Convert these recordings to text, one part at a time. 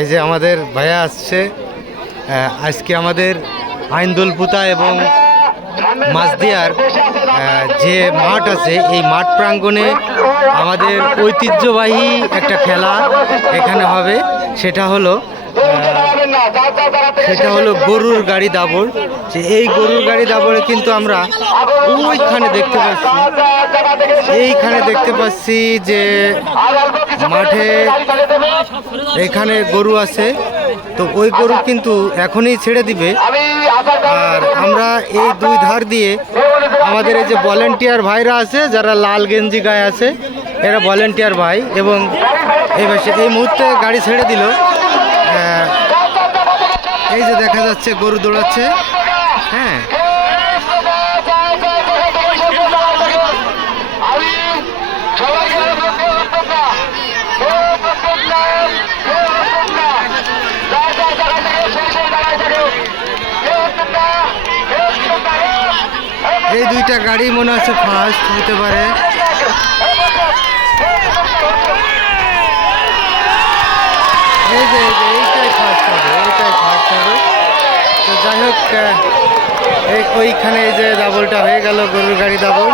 এই যে আমাদের ভাইয়া আসছে আজকে আমাদের আইনদুলপুতা এবং মাছদিয়ার যে মাঠ আছে এই মাঠ প্রাঙ্গণে আমাদের ঐতিহ্যবাহী একটা খেলা এখানে হবে। সেটা হলো গরুর গাড়ি দাবড়। যে এই গরুর গাড়ি দাবড়ে কিন্তু আমরা এইখানে দেখতে পাচ্ছি যে মাঠে এখানে গরু আছে, তো ওই গরু কিন্তু এখনই ছেড়ে দিবে। আর আমরা এই দুই ধার দিয়ে আমাদের এই যে ভলেন্টিয়ার ভাইরা আছে, যারা লাল গেঞ্জি গায়ে আছে, এরা ভলেন্টিয়ার ভাই। এবং এই মুহূর্তে গাড়ি ছেড়ে দিল। এই যে দেখা যাচ্ছে গরু দৌড়াচ্ছে। হ্যাঁ, এই দুইটা গাড়ি মনে হচ্ছে ফার্স্ট হতে পারে। এইটাই ফার্স্ট হবে। তো যাই হোক, ওইখানে এই যে দাবলটা হয়ে গেল, গরুর গাড়ি দাবল।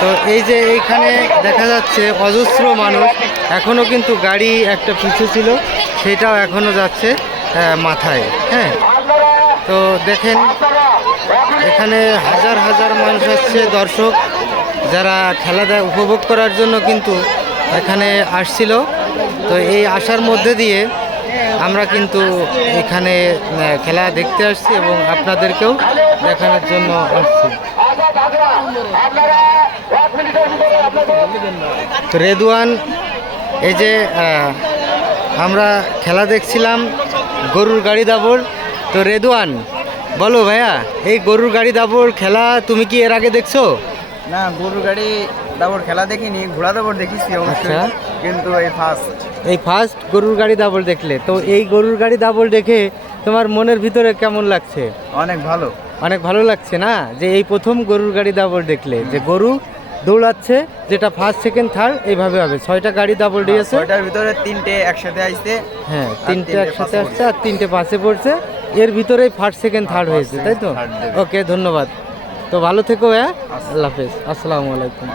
তো এই যে এইখানে দেখা যাচ্ছে অজস্র মানুষ, এখনও কিন্তু গাড়ি একটা পিছু ছিল, সেটাও এখনও যাচ্ছে মাথায়। হ্যাঁ, তো দেখেন এখানে হাজার হাজার মানুষ আসছে, দর্শক যারা খেলা উপভোগ করার জন্য কিন্তু এখানে আসছিল। তো এই আসার মধ্যে দিয়ে আমরা কিন্তু এখানে খেলা দেখতে আসছি এবং আপনাদেরকেও দেখানোর জন্য আসছি। তো রেদওয়ান, এই যে আমরা খেলা দেখছিলাম গরুর গাড়ি দাবড়। তো রেদওয়ান বলো ভাইয়া, এই গরুর গাড়ি দাবড় খেলা তুমি কি এর আগে দেখছো? না, গরুর গাড়ি দাবড় খেলা দেখিনি, ঘোড়া দাবড় দেখেছি অবশ্যই, কিন্তু এই ফার্স্ট গরুর গাড়ি দাবড় দেখলে। তো এই গরুর গাড়ি দাবড় দেখে তোমার মনের ভিতরে কেমন লাগছে? অনেক ভালো লাগছে না? যে এই প্রথম গরুর গাড়ি দাবড় দেখলে যে গরু দৌড়াচ্ছে, যেটা ফার্স্ট সেকেন্ড থার্ড এইভাবে হবে। 6টা গাড়ি দাবড় দিয়েছে, 6টার ভিতরে 3টে একসাথে আসছে। হ্যাঁ, 3টে একসাথে আসছে আর 3টে পাশে পড়ছে। এর ভিতরেই ফার্স্ট সেকেন্ড থার্ড হয়েছে, তাই তো? ওকে, ধন্যবাদ। তো ভালো থেকো। হ্যাঁ, আল্লাহ হাফেজ, আসসালামু আলাইকুম।